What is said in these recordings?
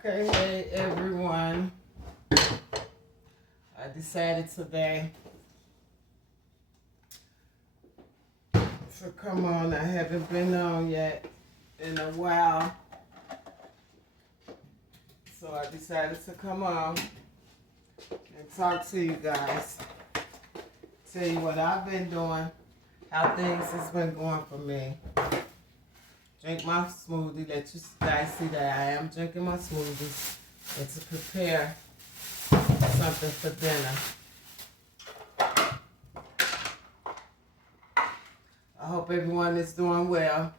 Okay, hey everyone. I decided today to come on. I haven't been on yet in a while. So I decided to come on and talk to you guys. Tell you what I've been doing, how things has been going for me. Drink my smoothie. Let you guys see that I am drinking my smoothies and to prepare something for dinner. I hope everyone is doing well.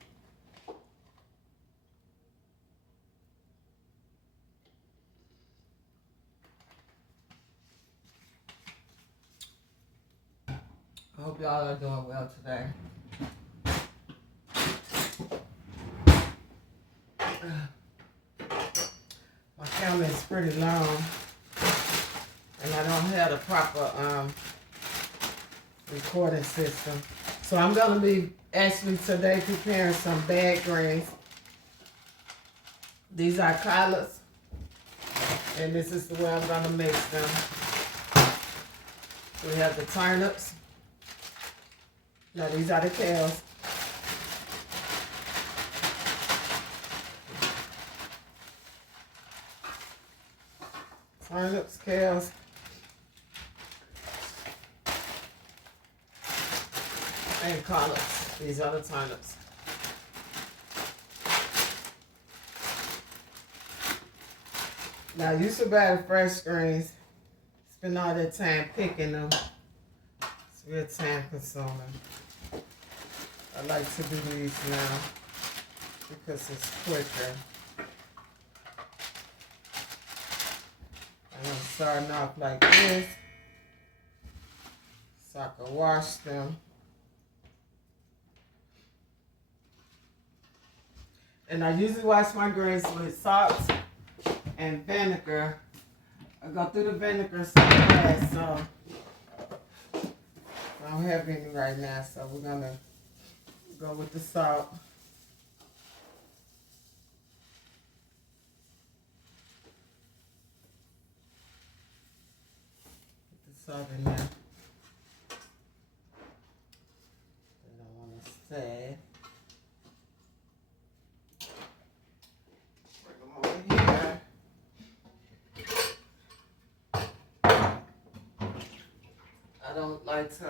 I hope y'all are doing well today. My camera is pretty long, and I don't have the proper recording system. So I'm going to be actually today preparing some bag greens. These are collards, and this is the way I'm going to mix them. We have the turnips. Now these are the kales. Turnips, kales, and collards. These are the turnips. Now you should buy the fresh greens. Spend all that time picking them. It's real time consuming. I like to do these now because it's quicker. And I'm starting off like this so I can wash them. And I usually wash my greens with salt and vinegar. I go through the vinegar so fast, so I don't have any right now, so we're gonna go with the salt. Put the salt in there. I don't want to stay. Bring them over here. I don't like to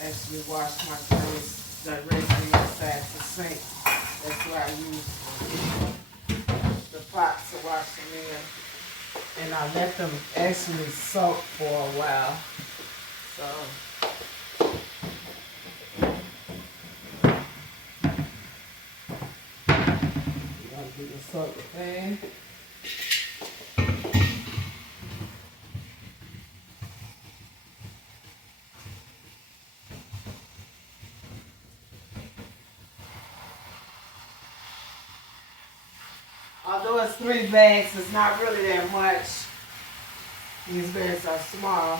actually wash my greens directly inside the sink. That's why I use the pot to wash them in. And I let them actually soak for a while. So you're gonna do the soak thing. Although it's 3 bags, it's not really that much. These bags are small.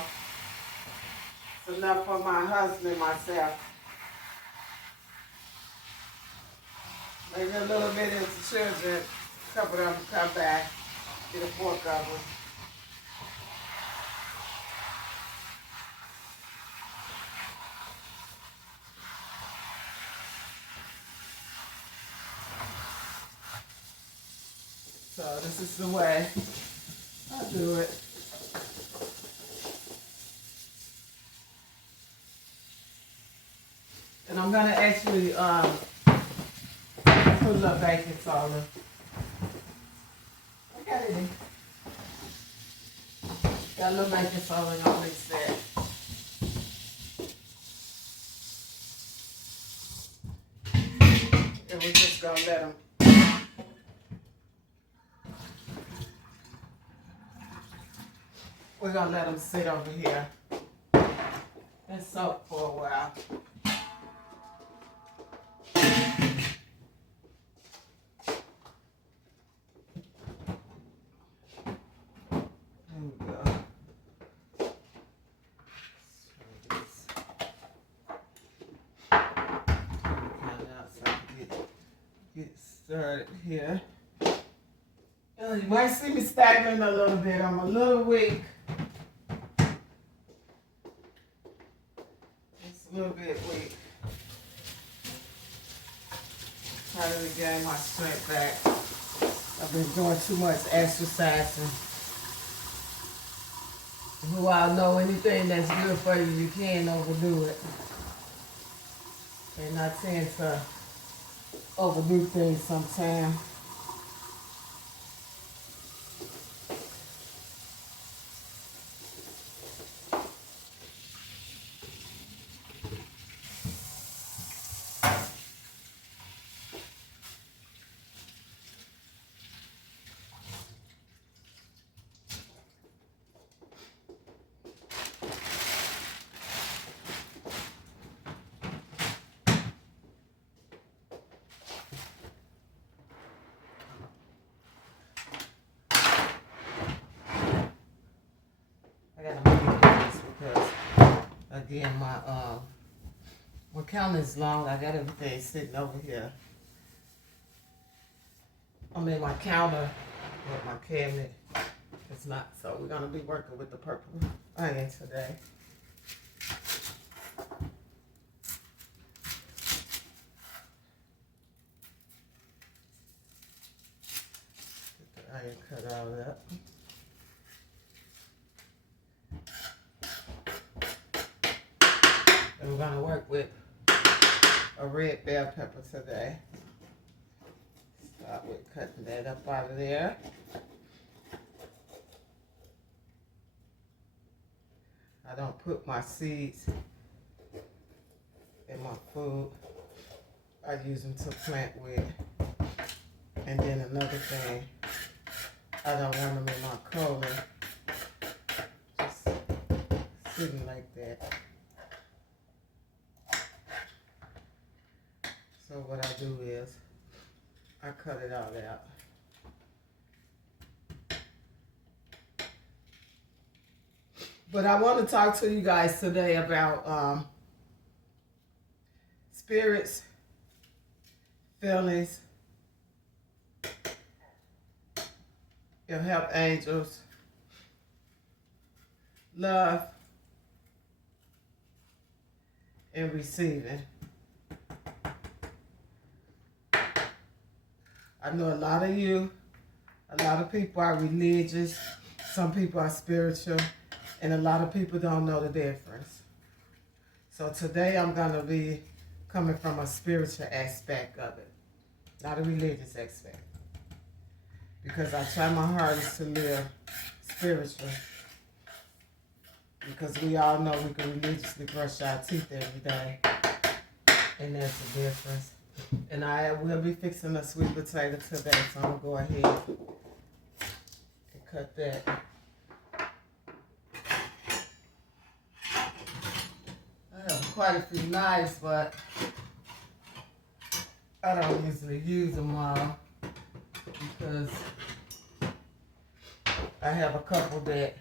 It's enough for my husband and myself. Maybe a little bit into children. Couple of them come back. Get a fork of them. So this is the way I do it. And I'm gonna actually put a little baking soda. Okay, then. Got a little baking soda and I'll mix that. And we're just gonna let them. We're gonna let them sit over here and soak for a while. There we go. get started here. You might see me staggering a little bit. I'm a little weak. It's a little bit weak. Trying to regain my strength back. I've been doing too much exercising. Who all know anything that's good for you, you can't overdo it. And I tend to overdo things sometimes. Again, my counter is long. I got everything sitting over here. I mean, my counter with my cabinet. It's not, so we're gonna be working with the purple iron today. Get the iron cut all up. And we're gonna work with a red bell pepper today. Start with cutting that up out of there. I don't put my seeds in my food. I use them to plant with. And then another thing, I don't want them in my colon. Just sitting like that. So what I do is, I cut it all out. But I want to talk to you guys today about spirits, feelings, your help angels, love, and receiving. I know a lot of you, a lot of people are religious, some people are spiritual, and a lot of people don't know the difference. So today I'm going to be coming from a spiritual aspect of it, not a religious aspect. Because I try my hardest to live spiritual. Because we all know we can religiously brush our teeth every day. And that's the difference. And I will be fixing a sweet potato today, so I'm going to go ahead and cut that. I have quite a few knives, but I don't usually use them all because I have a couple that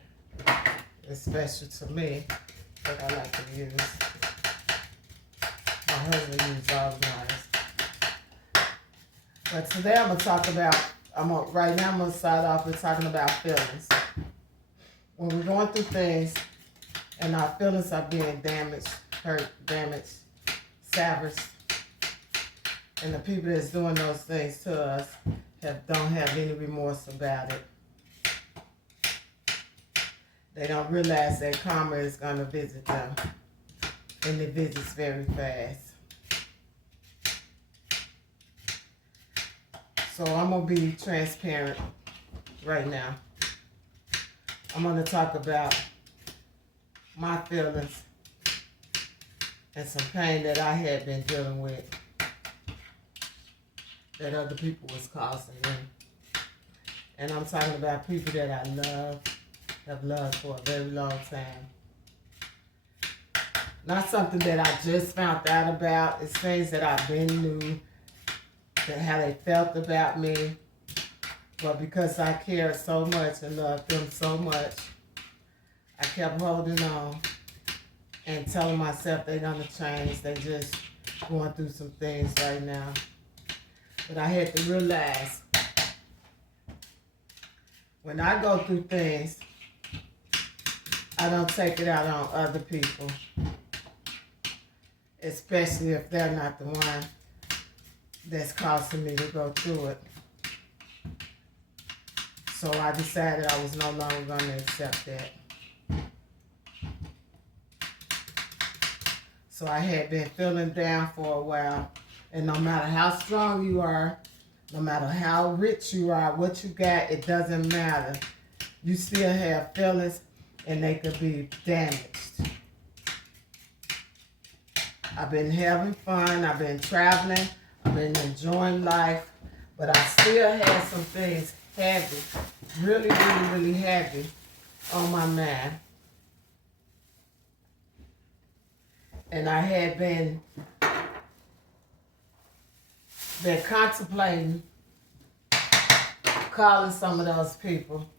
is special to me that I like to use. My husband uses all the knives. But today I'm going to talk about, right now I'm going to start off with talking about feelings. When we're going through things and our feelings are being damaged, hurt, damaged, savaged, and the people that's doing those things to us don't have any remorse about it. They don't realize that karma is going to visit them, and it visits very fast. So I'm going to be transparent right now. I'm going to talk about my feelings and some pain that I had been dealing with that other people was causing me. And I'm talking about people that I love, have loved for a very long time. Not something that I just found out about. It's things that I've been knew, that how they felt about me. But because I cared so much and loved them so much, I kept holding on and telling myself they're going to change. They just going through some things right now. But I had to realize when I go through things, I don't take it out on other people, especially if they're not the one that's causing me to go through it. So I decided I was no longer going to accept that. So I had been feeling down for a while. And no matter how strong you are, no matter how rich you are, what you got, it doesn't matter. You still have feelings and they could be damaged. I've been having fun. I've been traveling. I've been enjoying life. But I still had some things heavy, really, really, really heavy on my mind. And I had been contemplating calling some of those people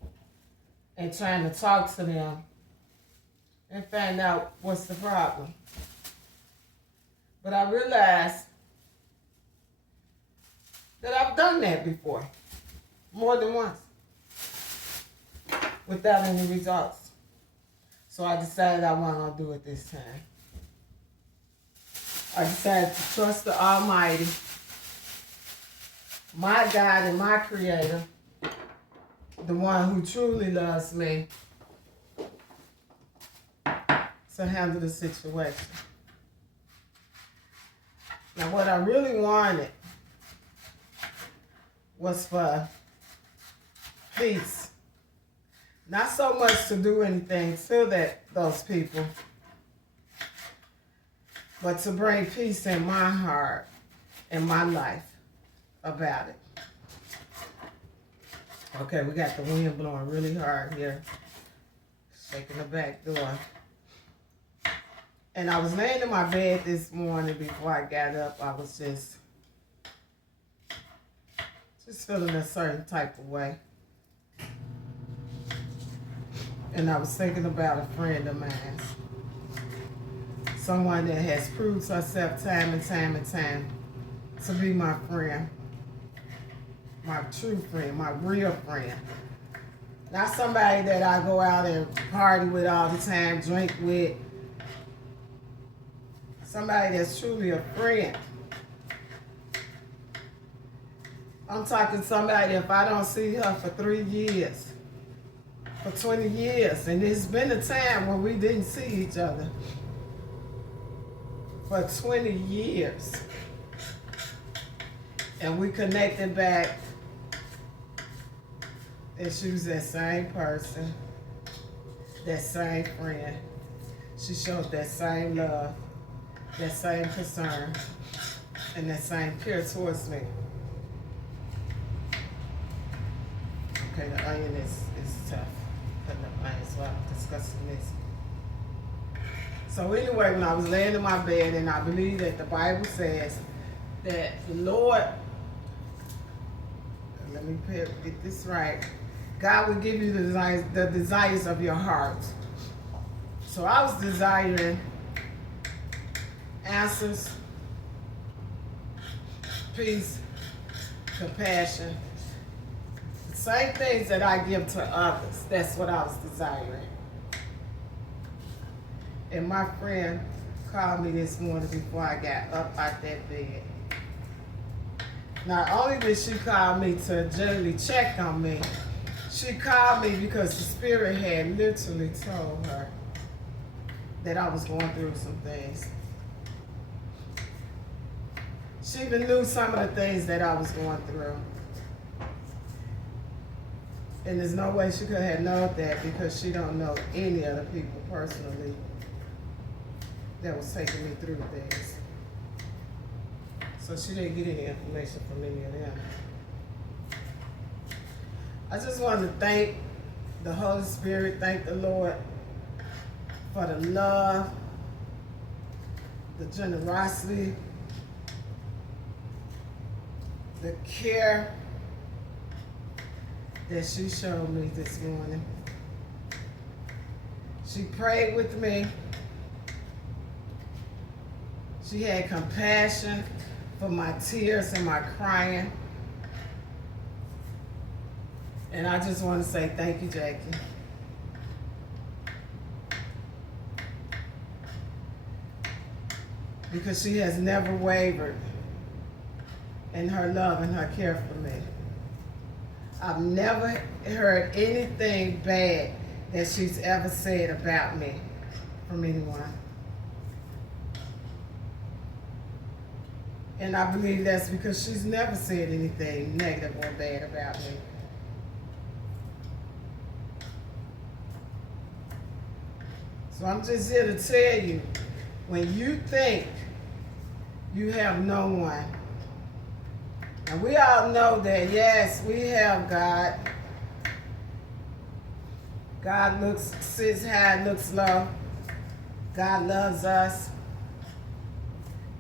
and trying to talk to them and find out what's the problem. But I realized that I've done that before, more than once, without any results. So I decided I wasn't going to do it this time. I decided to trust the Almighty, my God and my Creator, the one who truly loves me, to handle the situation. Now, what I really wanted was for peace. Not so much to do anything to those people, but to bring peace in my heart and my life about it. Okay, we got the wind blowing really hard here, shaking the back door. And I was laying in my bed this morning before I got up. I was just feeling a certain type of way. And I was thinking about a friend of mine. Someone that has proved herself time and time and time to be my friend. My true friend, my real friend. Not somebody that I go out and party with all the time, drink with. Somebody that's truly a friend. I'm talking somebody, if I don't see her for 3 years, for 20 years, and there's been a time when we didn't see each other for 20 years, and we connected back, and she was that same person, that same friend. She showed that same love, that same concern, and that same care towards me. Okay, the onion is tough. Cutting up onion, so I'm discussing this. So anyway, when I was laying in my bed, and I believe that the Bible says that the Lord, let me get this right, God will give you the desires of your heart. So I was desiring answers, peace, compassion, the same things that I give to others. That's what I was desiring. And my friend called me this morning before I got up out that bed. Not only did she call me to generally check on me, she called me because the Spirit had literally told her that I was going through some things. She even knew some of the things that I was going through. And there's no way she could have known that because she don't know any other people personally that was taking me through things. So she didn't get any information from any of them. I just want to thank the Holy Spirit, thank the Lord for the love, the generosity, the care that she showed me this morning. She prayed with me. She had compassion for my tears and my crying. And I just want to say thank you, Jackie. Because she has never wavered in her love and her care for me. I've never heard anything bad that she's ever said about me from anyone. And I believe that's because she's never said anything negative or bad about me. So I'm just here to tell you, when you think you have no one, and we all know that, yes, we have God. God sits high, looks low. God loves us.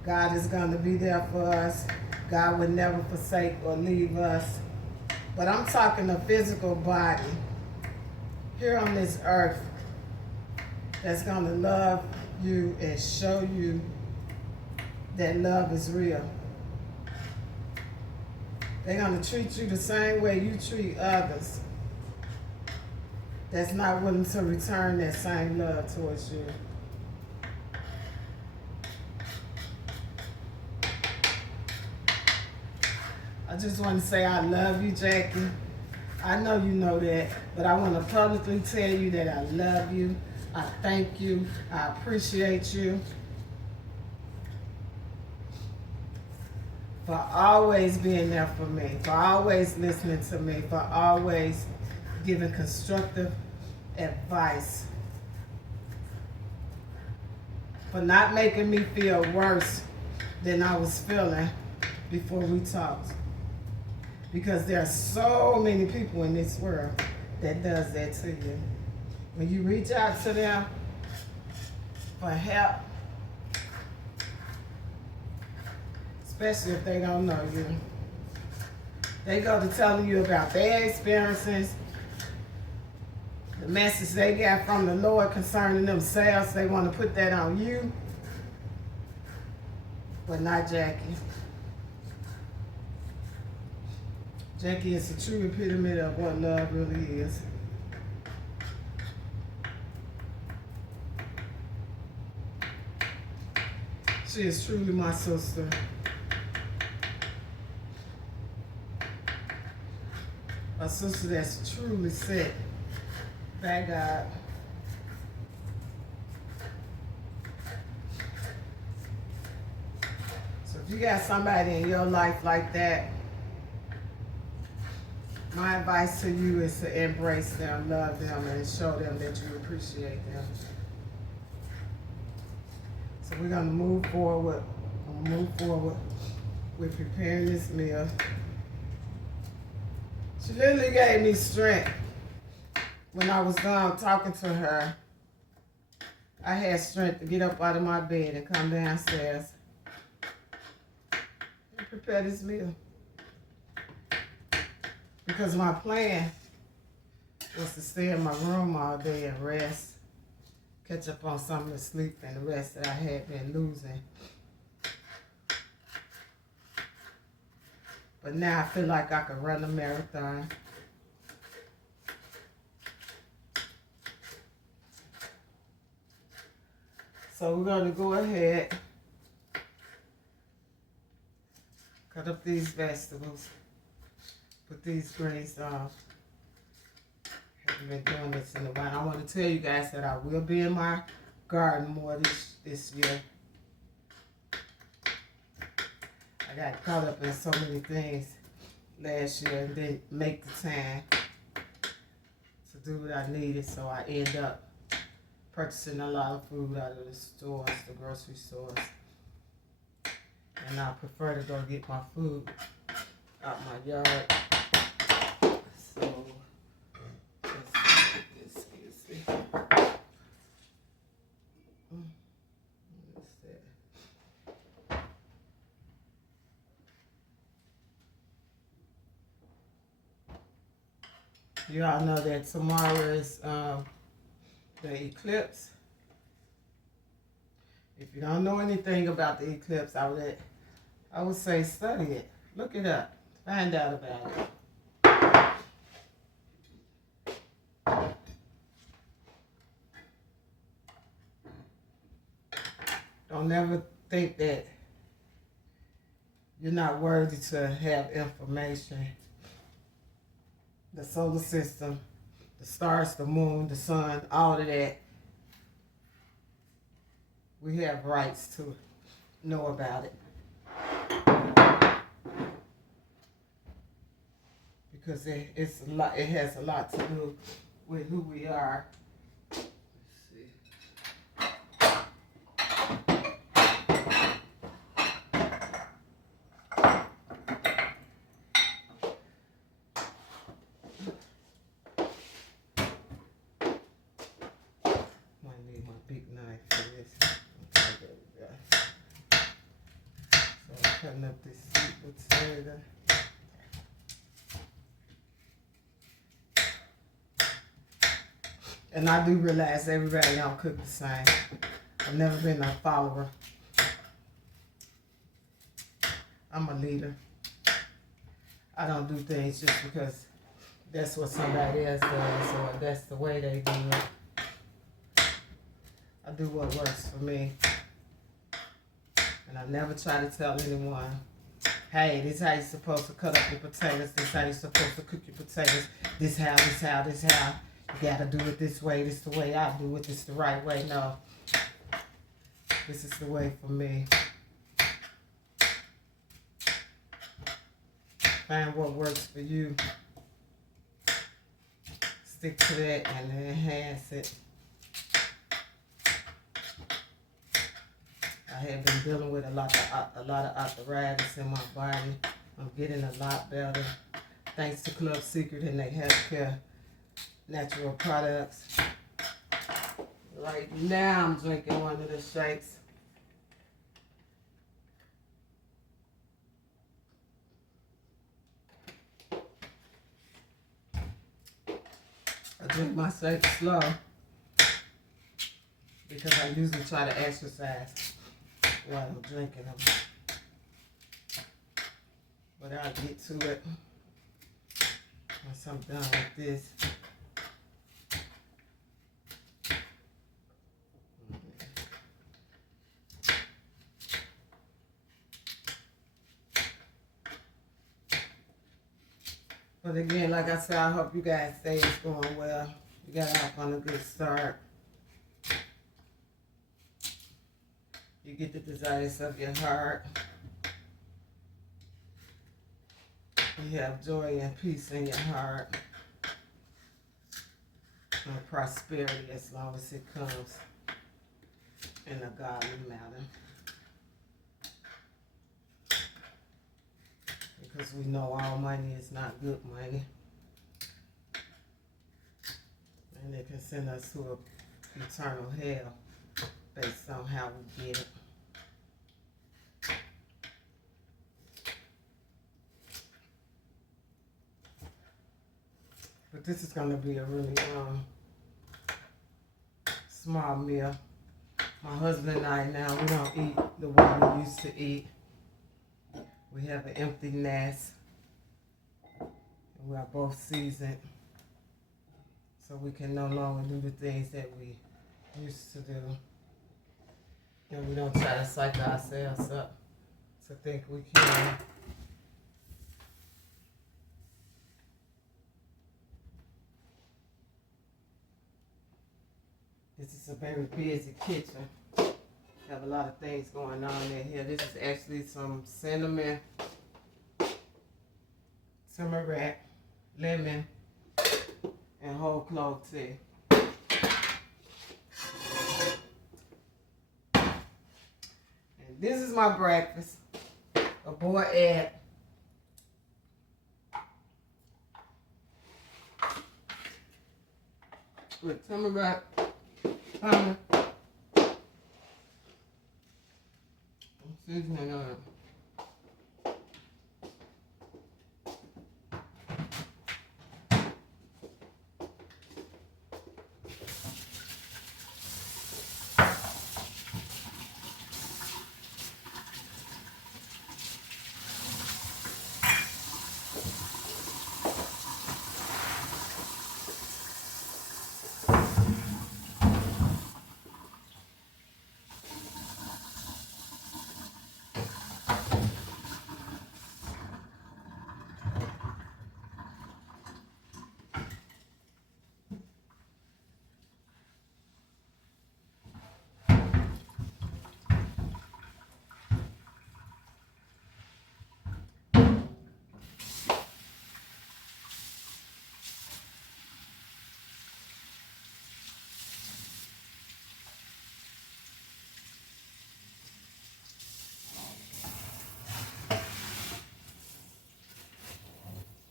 God is going to be there for us. God would never forsake or leave us. But I'm talking a physical body here on this earth that's going to love you and show you that love is real. They're going to treat you the same way you treat others that's not willing to return that same love towards you. I just want to say I love you, Jackie. I know you know that, but I want to publicly tell you that I love you. I thank you. I appreciate you for always being there for me, for always listening to me, for always giving constructive advice, for not making me feel worse than I was feeling before we talked. Because there are so many people in this world that does that to you. When you reach out to them for help, especially if they don't know you, they go to telling you about their experiences, the message they got from the Lord concerning themselves. They want to put that on you, but not Jackie. Jackie is the true epitome of what love really is. She is truly my sister. A sister that's truly set by God. So if you got somebody in your life like that, my advice to you is to embrace them, love them, and show them that you appreciate them. So we're going to move forward. With preparing this meal. She literally gave me strength. When I was done talking to her, I had strength to get up out of my bed and come downstairs and prepare this meal. Because my plan was to stay in my room all day and rest, catch up on some of the sleep and the rest that I had been losing. But now I feel like I could run a marathon. So we're going to go ahead, cut up these vegetables, put these greens off. Haven't been doing this in a while. I want to tell you guys that I will be in my garden more this year. I got caught up in so many things last year and didn't make the time to do what I needed, so I end up purchasing a lot of food out of the stores, the grocery stores. And I prefer to go get my food out my yard. So, excuse me. What's that? You all know that tomorrow is the eclipse. If you don't know anything about the eclipse, I would I would say study it. Look it up. Find out about it. Don't ever think that you're not worthy to have information. The solar system, the stars, the moon, the sun, all of that. We have rights to know about it. Because it's a lot, it has a lot to do with who we are. Cutting up this sweet potato. And I do realize everybody don't cook the same. I've never been a follower. I'm a leader. I don't do things just because that's what somebody else does or that's the way they do it. I do what works for me. And I never try to tell anyone, hey, this is how you're supposed to cut up your potatoes. This is how you're supposed to cook your potatoes. This how. You gotta do it this way. This is the way I do it. This is the right way. No. This is the way for me. Find what works for you. Stick to that and enhance it. I have been dealing with a lot of arthritis in my body. I'm getting a lot better. Thanks to Club Secret and their healthcare natural products. Right now I'm drinking one of the shakes. I drink my shakes slow because I usually try to exercise while I'm drinking them. But I'll get to it once I'm done with this. But again, like I said, I hope you guys say it's going well. You got off on a good start. You get the desires of your heart. You have joy and peace in your heart. And prosperity as long as it comes in a godly manner. Because we know all money is not good money. And it can send us to an eternal hell based on how we get it. But this is going to be a really small meal. My husband and I now, we don't eat the way we used to eat. We have an empty nest. We are both seasoned. So we can no longer do the things that we used to do. And we don't try to psych ourselves up to think we can. This is a very busy kitchen. Have a lot of things going on in here. This is actually some cinnamon, turmeric, lemon, and whole clove tea. And this is my breakfast. A boiled egg. With turmeric, lemon, seasoning on it.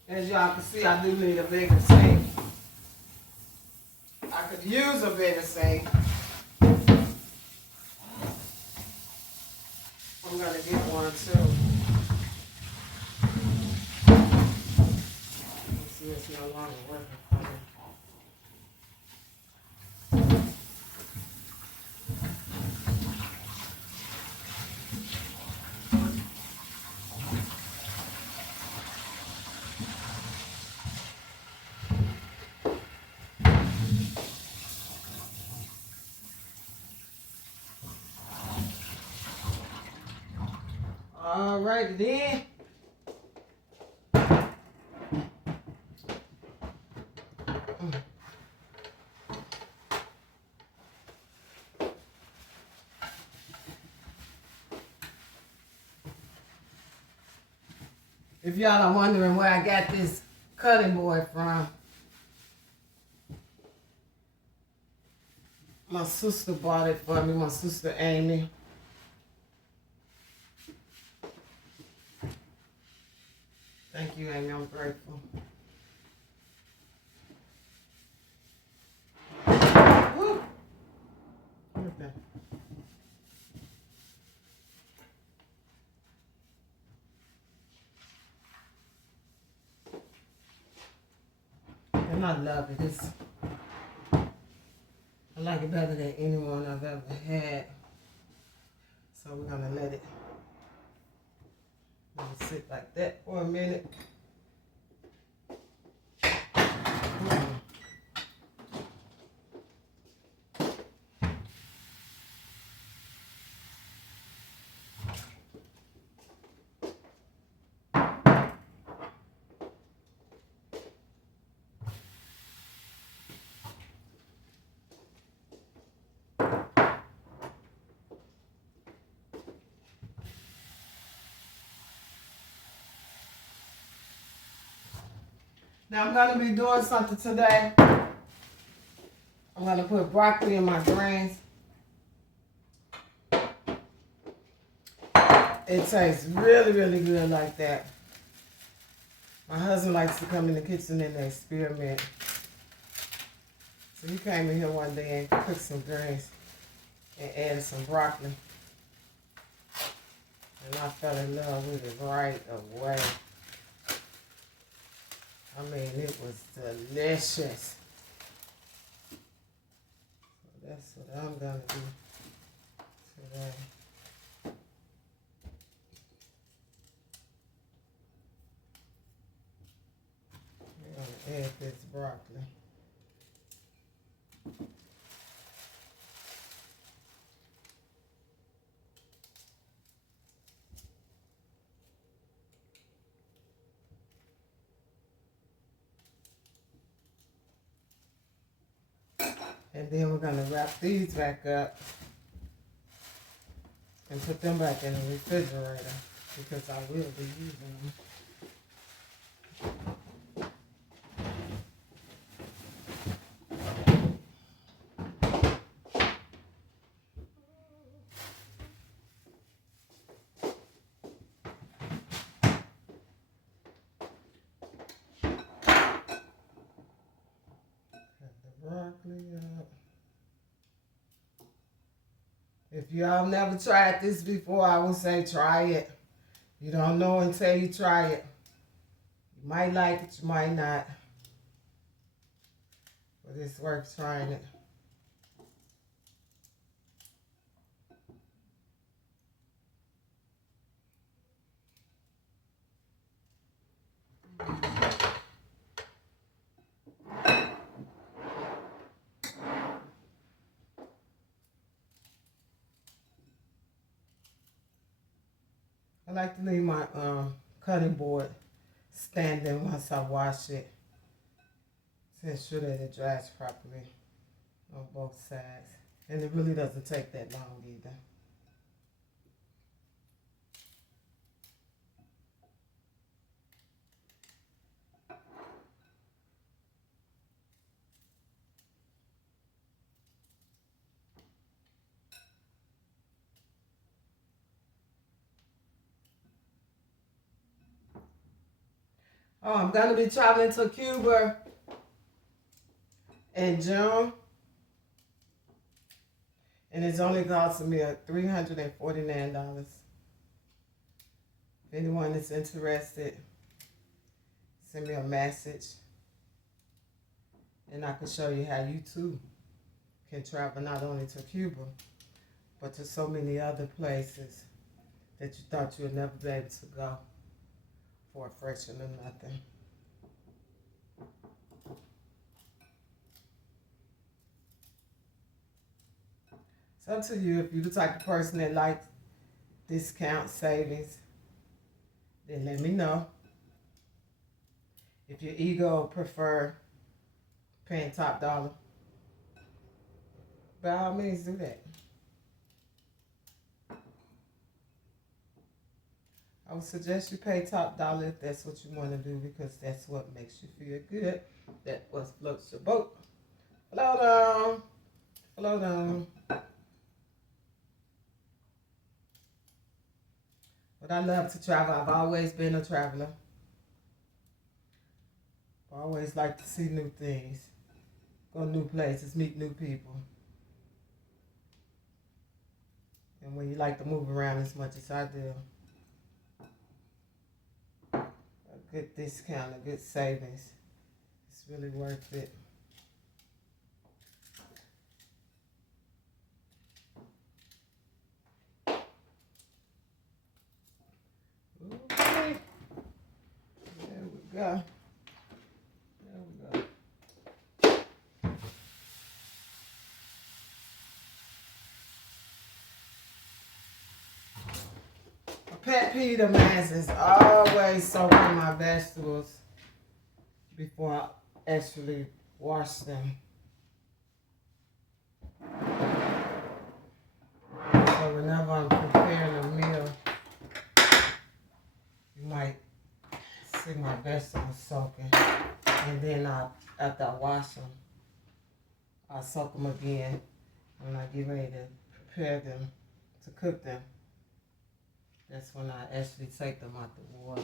As y'all can see, I do need a bigger sink. I could use a bigger sink. I'm gonna get one too. Let's see, it's no longer working for me. All right then. If y'all are wondering where I got this cutting board from, my sister bought it for me, my sister Amy. Thank you, Amy, I'm grateful. Woo. Okay. And I love it. I like it better than anyone I've ever had. So we're gonna let it sit like that for a minute. Now I'm gonna be doing something today. I'm gonna put broccoli in my greens. It tastes really, really good like that. My husband likes to come in the kitchen and experiment. So he came in here one day and cooked some greens and added some broccoli. And I fell in love with it right away. I mean, it was delicious. So that's what I'm gonna do today. We're gonna add this broccoli. And then we're gonna wrap these back up and put them back in the refrigerator because I will be using them. Cut the broccoli up. If y'all never tried this before, I would say try it. You don't know until you try it. You might like it, you might not. But it's worth trying it. I like to leave my cutting board standing once I wash it to ensure that it dries properly on both sides. And it really doesn't take that long either. Oh, I'm going to be traveling to Cuba in June. And it's only costing me $349. If anyone is interested, send me a message. And I can show you how you too can travel not only to Cuba, but to so many other places that you thought you would never be able to go for a fraction of nothing. It's up to you. If you're the type of person that likes discount savings, then let me know. If your ego prefer paying top dollar, by all means do that. I would suggest you pay top dollar if that's what you want to do, because that's what makes you feel good. That what floats your boat. Float on. Float on. But I love to travel. I've always been a traveler. I always like to see new things. Go new places, meet new people. And when you like to move around as much as I do, a good discount, a good savings, it's really worth it. Okay. There we go. Pet peeve of mine is always soaking my vegetables before I actually wash them. So whenever I'm preparing a meal, you might see my vegetables soaking. And then after I wash them, I soak them again when I get ready to prepare them, to cook them. That's when I actually take them out the water.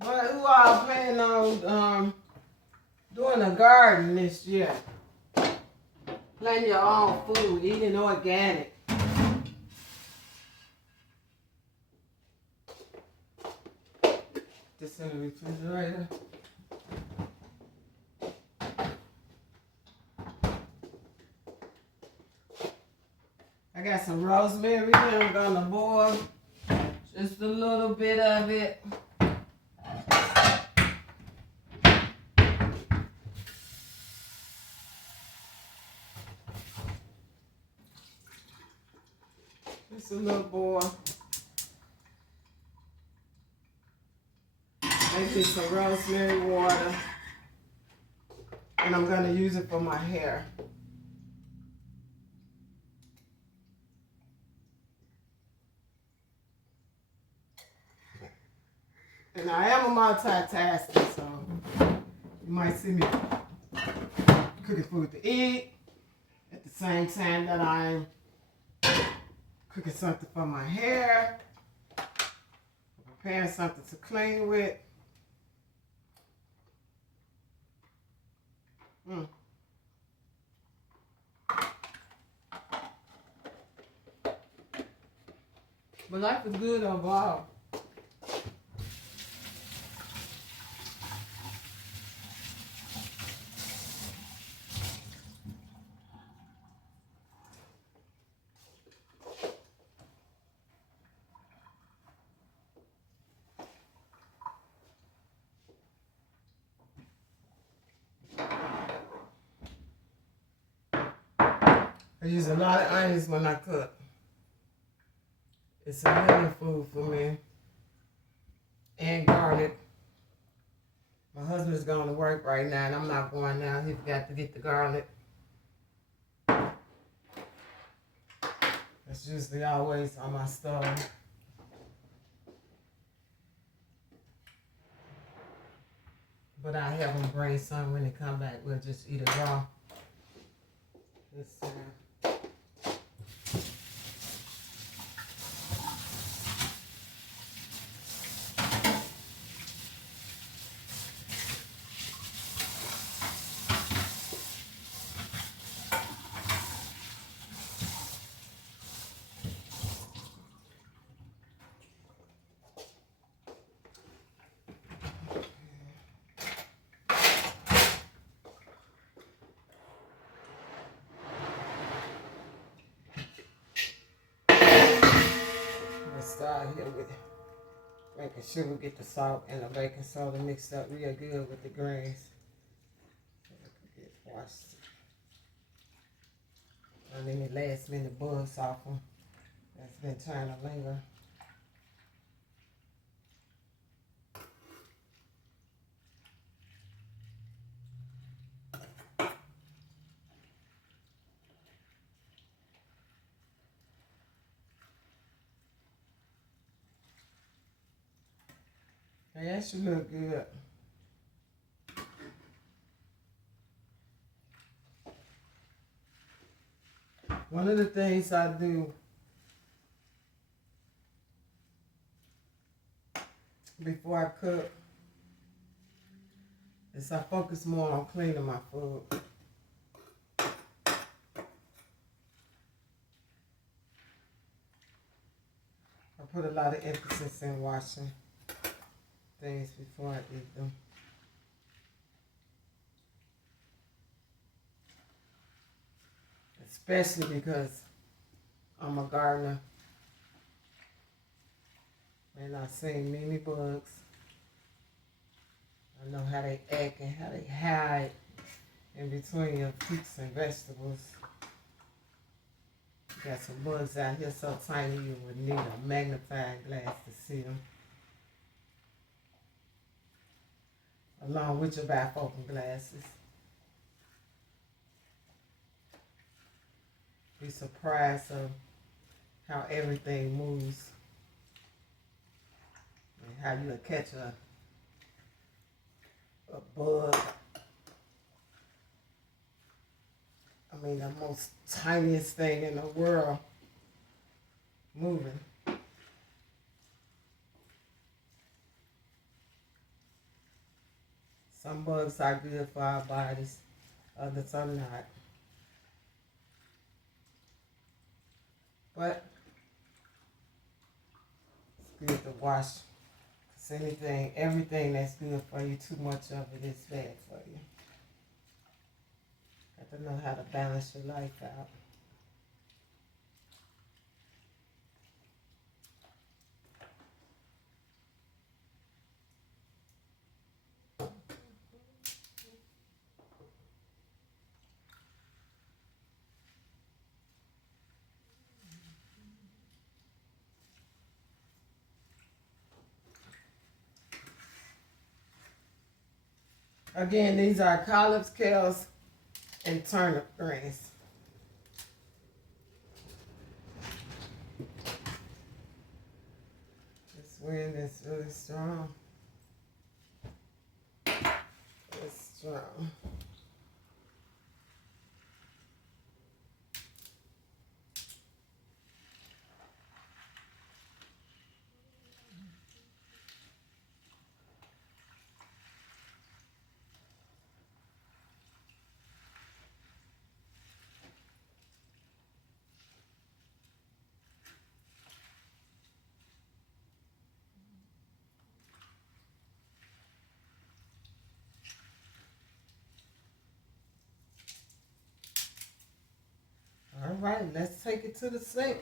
But who all planning on doing a garden this year? Planting your own food, eating organic. This in the refrigerator. I got some rosemary here I'm gonna boil. Just a little bit of it. Just a little boil. Maybe some rosemary water. And I'm gonna use it for my hair. And I am a multitasker, so you might see me cooking food to eat at the same time that I'm cooking something for my hair, preparing something to clean with. But life is good overall. I use a lot of onions when I cook. It's a healing food for me. And garlic. going to work right now, and I'm not going now. He forgot to get the garlic. It's usually always on my stove. But I have him bring some when they come back. We'll just eat it raw. Let's see. Start here with making sure we get the salt and the baking soda mixed up real good with the greens. So it can get washed. And then the last minute bugs off them that's been trying to linger. Hey, that should look good. One of the things I do before I cook is I focus more on cleaning my food. I put a lot of emphasis in washing things before I eat them. Especially because I'm a gardener and I've seen many bugs. I know how they act and how they hide in between your fruits and vegetables. Got some bugs out here so tiny you would need a magnifying glass to see them. Along with your bifocal glasses. Be surprised of how everything moves and how you'll catch a bug. I mean, the most tiniest thing in the world moving. Some bugs are good for our bodies, others are not. But it's good to wash. Because everything that's good for you, too much of it is bad for you. Got to know how to balance your life out. Again, these are collards, kales, and turnip greens. This wind is really strong. It's strong. All right, let's take it to the sink.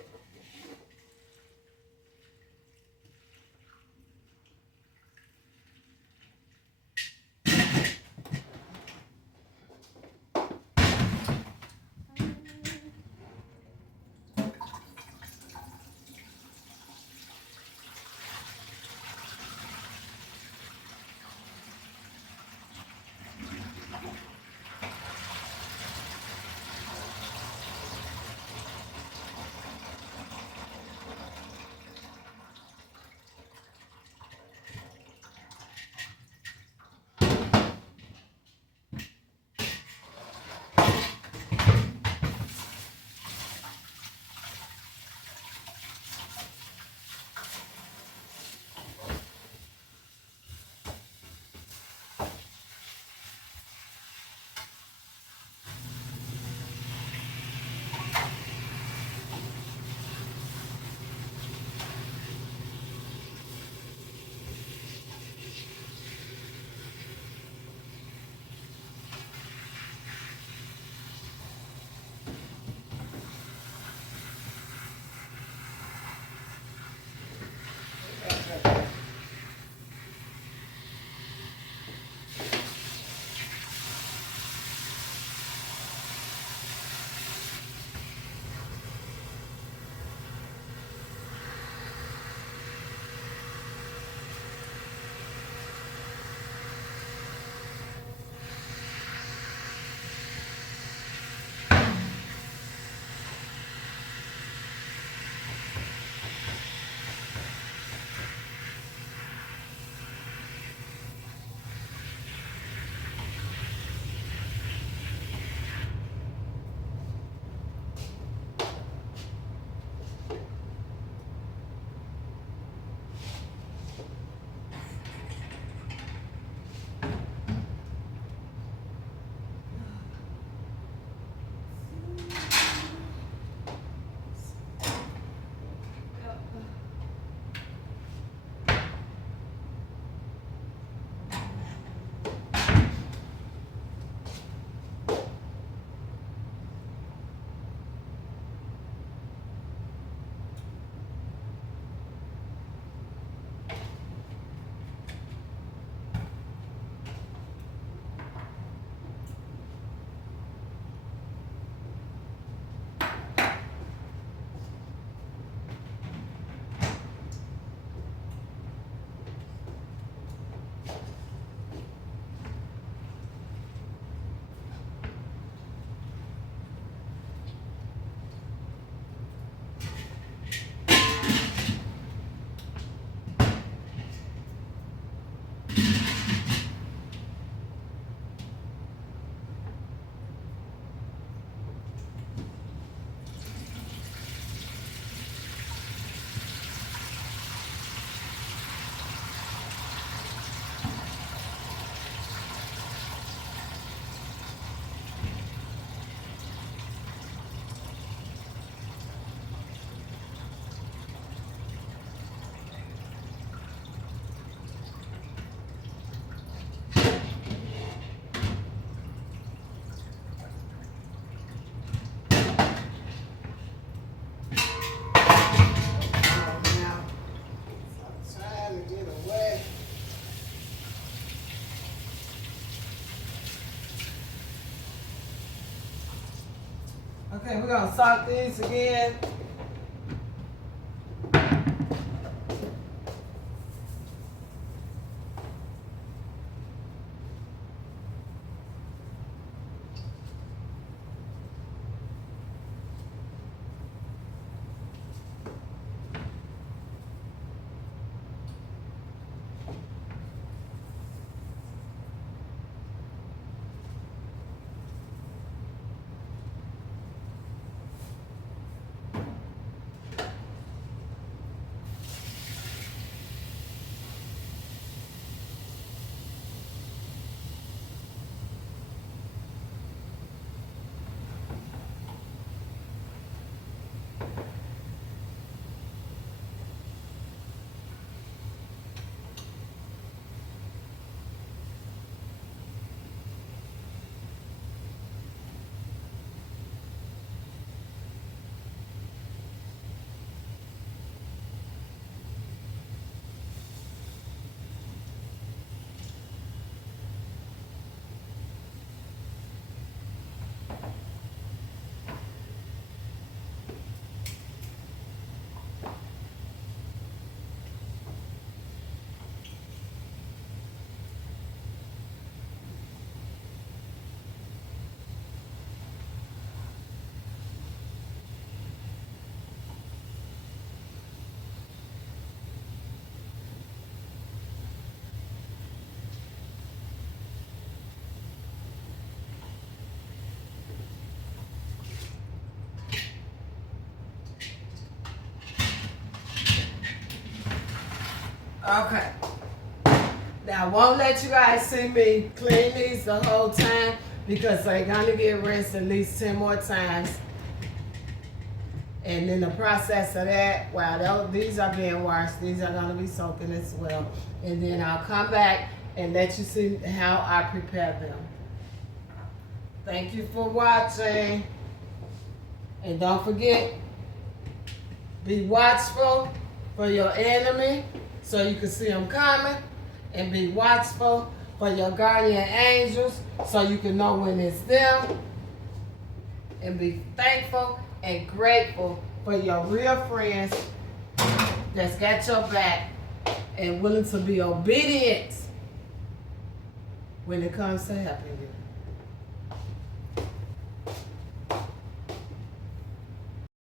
Okay, we're gonna sock these again. Okay. Now I won't let you guys see me clean these the whole time because they're gonna get rinsed at least 10 more times. And in the process of that, while these are being washed, these are gonna be soaking as well. And then I'll come back and let you see how I prepare them. Thank you for watching. And don't forget, be watchful for your enemy so you can see them coming. And be watchful for your guardian angels so you can know when it's them. And be thankful and grateful for your real friends that's got your back and willing to be obedient when it comes to helping you.